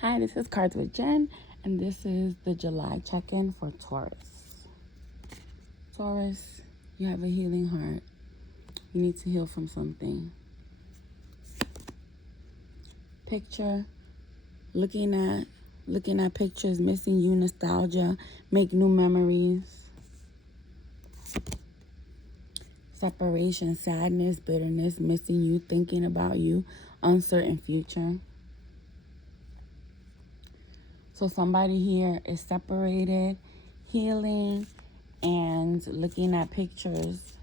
Hi, this is Cards with Jen, and this is the July check-in for Taurus. Taurus, you have a healing heart. You need to heal from something. Picture, looking at pictures, missing you, nostalgia, make new memories. Separation, sadness, bitterness, missing you, thinking about you, uncertain future. So somebody here is separated, healing, and looking at pictures,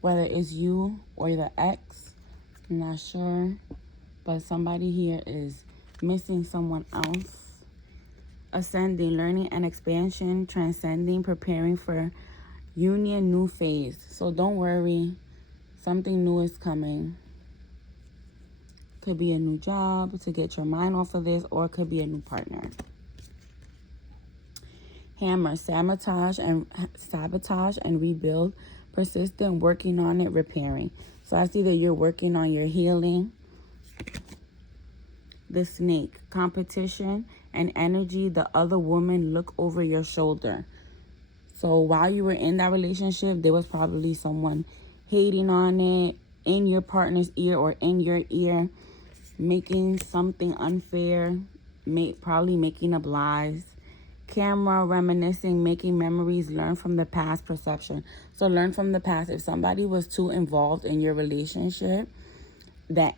whether it's you or the ex, I'm not sure, but somebody here is missing someone else. Ascending, learning and expansion, transcending, preparing for union, new phase. So don't worry, something new is coming. Could be a new job to get your mind off of this, or it could be a new partner. Hammer, sabotage and rebuild, persistent, working on it, repairing. So I see that you're working on your healing. The snake, competition and energy, the other woman look over your shoulder. So while you were in that relationship, there was probably someone hating on it, in your partner's ear or in your ear, making something unfair, probably making up lies. Camera, reminiscing, making memories, learn from the past, perception. So learn from the past. If somebody was too involved in your relationship that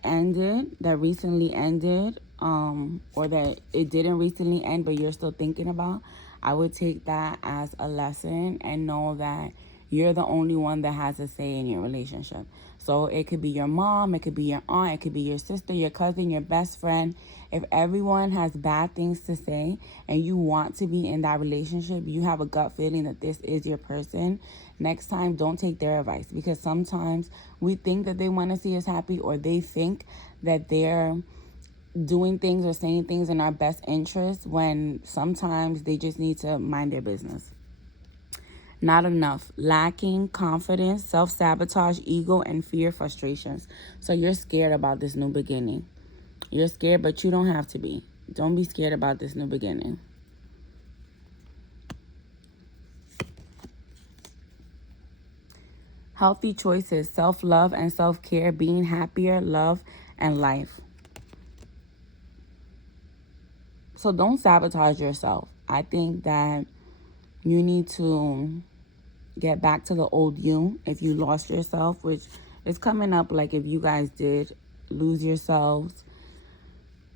recently ended, or that it didn't recently end but you're still thinking about, I would take that as a lesson and know that you're the only one that has a say in your relationship. So it could be your mom, it could be your aunt, it could be your sister, your cousin, your best friend. If everyone has bad things to say and you want to be in that relationship, you have a gut feeling that this is your person, next time don't take their advice, because sometimes we think that they want to see us happy, or they think that they're doing things or saying things in our best interest, when sometimes they just need to mind their business. Not enough, lacking confidence, self-sabotage, ego, and fear, frustrations. So you're scared about this new beginning. You're scared, but you don't have to be. Don't be scared about this new beginning. Healthy choices, self-love and self-care, being happier, love, and life. So don't sabotage yourself. I think that you need to get back to the old you if you lost yourself, which is coming up. Like if you guys did lose yourselves,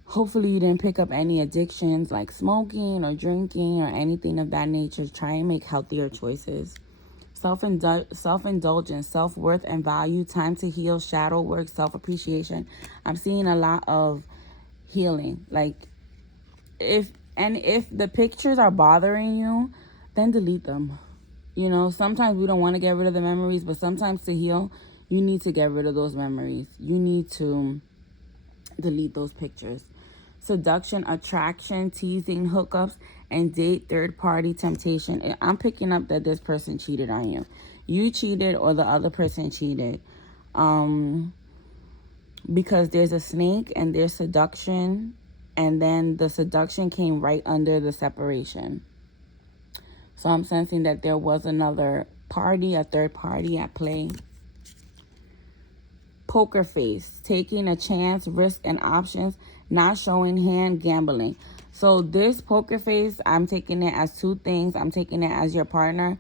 hopefully you didn't pick up any addictions like smoking or drinking or anything of that nature. Try and make healthier choices. Self-indulgence, self-worth and value, time to heal, shadow work, self-appreciation. I'm seeing a lot of healing. Like if the pictures are bothering you, then delete them. You know, sometimes we don't want to get rid of the memories, but sometimes to heal, you need to get rid of those memories. You need to delete those pictures. Seduction, attraction, teasing, hookups, and date, third-party temptation. I'm picking up that this person cheated on you. You cheated or the other person cheated. Because there's a snake and there's seduction, and then the seduction came right under the separation. So I'm sensing that there was another party, a third party at play. Poker face, taking a chance, risk and options, not showing hand, gambling. So this poker face, I'm taking it as two things. I'm taking it as your partner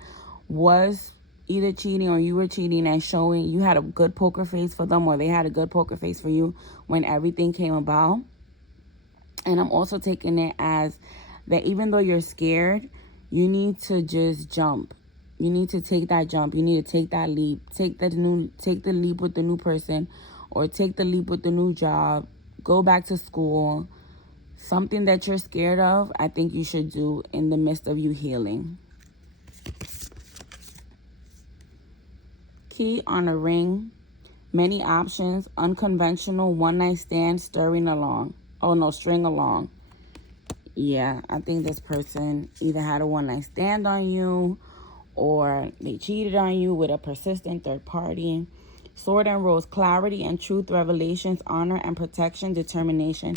was either cheating or you were cheating and showing you had a good poker face for them, or they had a good poker face for you when everything came about. And I'm also taking it as that even though you're scared, you need to just jump. You need to take that jump. You need to take that leap. Take the leap with the new person, or take the leap with the new job. Go back to school. Something that you're scared of, I think you should do in the midst of you healing. Key on a ring. Many options. Unconventional. One night stand. String along. Yeah, I think this person either had a one night stand on you, or they cheated on you with a persistent third party. Sword and Rose, clarity and truth, revelations, honor and protection, determination.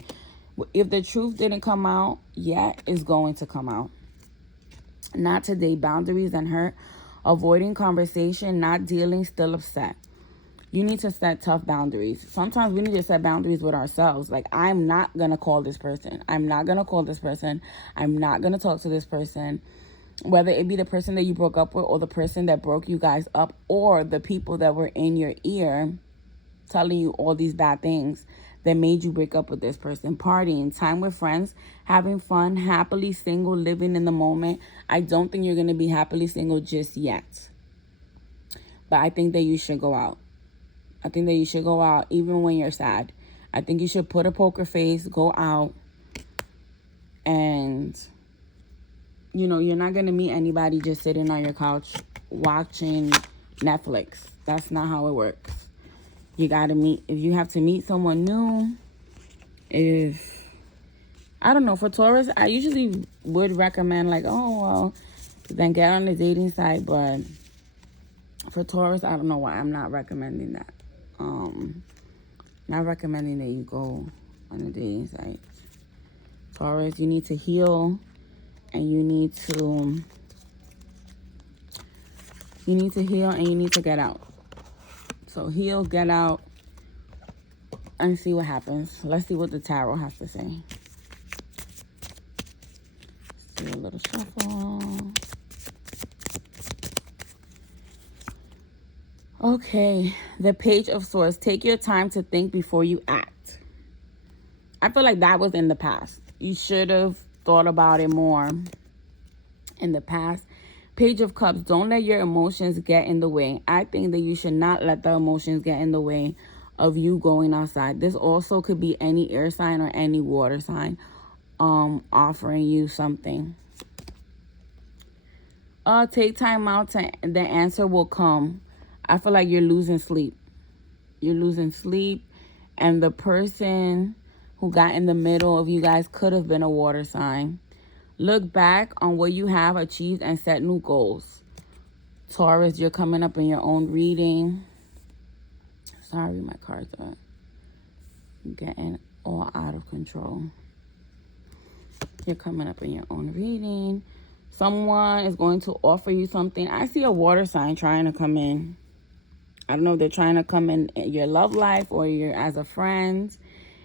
If the truth didn't come out yet, it's going to come out. Not today. Boundaries and hurt. Avoiding conversation, not dealing, still upset. You need to set tough boundaries. Sometimes we need to set boundaries with ourselves. Like, I'm not going to call this person. I'm not going to call this person. I'm not going to talk to this person. Whether it be the person that you broke up with or the person that broke you guys up or the people that were in your ear telling you all these bad things that made you break up with this person. Partying, time with friends, having fun, happily single, living in the moment. I don't think you're going to be happily single just yet. But I think that you should go out. I think that you should go out even when you're sad. I think you should put a poker face, go out, and, you know, you're not going to meet anybody just sitting on your couch watching Netflix. That's not how it works. You got to meet, if you have to meet someone new, I don't know, for Taurus, I usually would recommend like, oh, well, then get on the dating site, but for Taurus, I don't know why I'm not recommending that. Not recommending that you go on a dating site. Taurus, you need to heal, and you need to heal, and you need to get out. So heal, get out, and see what happens. Let's see what the tarot has to say. Let's do a little shuffle. Okay, the Page of Swords. Take your time to think before you act. I feel like that was in the past. You should have thought about it more in the past. Page of Cups. Don't let your emotions get in the way. I think that you should not let the emotions get in the way of you going outside. This also could be any air sign or any water sign offering you something. Take time out to the answer will come. I feel like you're losing sleep. You're losing sleep. And the person who got in the middle of you guys could have been a water sign. Look back on what you have achieved and set new goals. Taurus, you're coming up in your own reading. Sorry, my cards are getting all out of control. You're coming up in your own reading. Someone is going to offer you something. I see a water sign trying to come in. I don't know if they're trying to come in your love life or you're as a friend.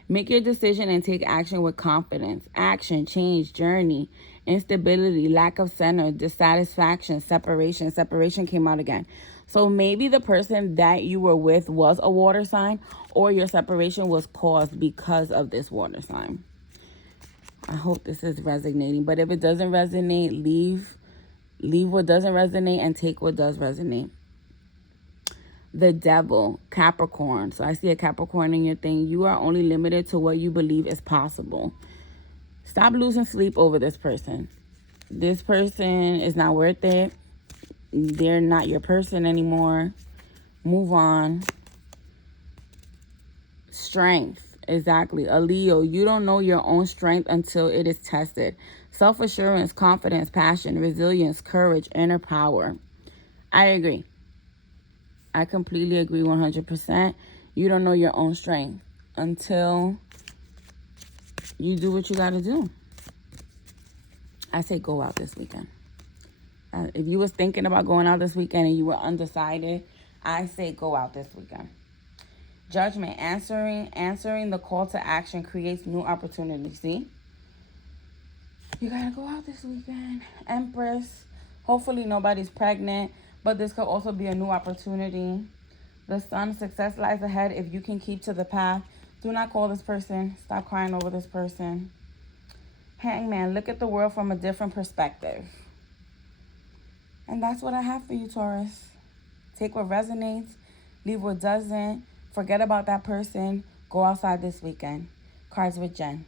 Make your decision and take action with confidence. Action, change, journey, instability, lack of center, dissatisfaction, separation. Separation came out again. So maybe the person that you were with was a water sign, or your separation was caused because of this water sign. I hope this is resonating. But if it doesn't resonate, leave what doesn't resonate and take what does resonate. The Devil, Capricorn. So I see a Capricorn in your thing. You are only limited to what you believe is possible. Stop losing sleep over this person. This person is not worth it. They're not your person anymore. Move on. Strength. Exactly. A Leo, you don't know your own strength until it is tested. Self-assurance, confidence, passion, resilience, courage, inner power. I agree. I completely agree 100%. You don't know your own strength until you do what you got to do. I say go out this weekend. If you was thinking about going out this weekend and you were undecided, I say go out this weekend. Judgment, answering the call to action creates new opportunities. See? You got to go out this weekend. Empress, hopefully nobody's pregnant. But this could also be a new opportunity. The Sun, success lies ahead if you can keep to the path. Do not call this person. Stop crying over this person. Hangman, look at the world from a different perspective. And that's what I have for you, Taurus. Take what resonates. Leave what doesn't. Forget about that person. Go outside this weekend. Cards with Jen.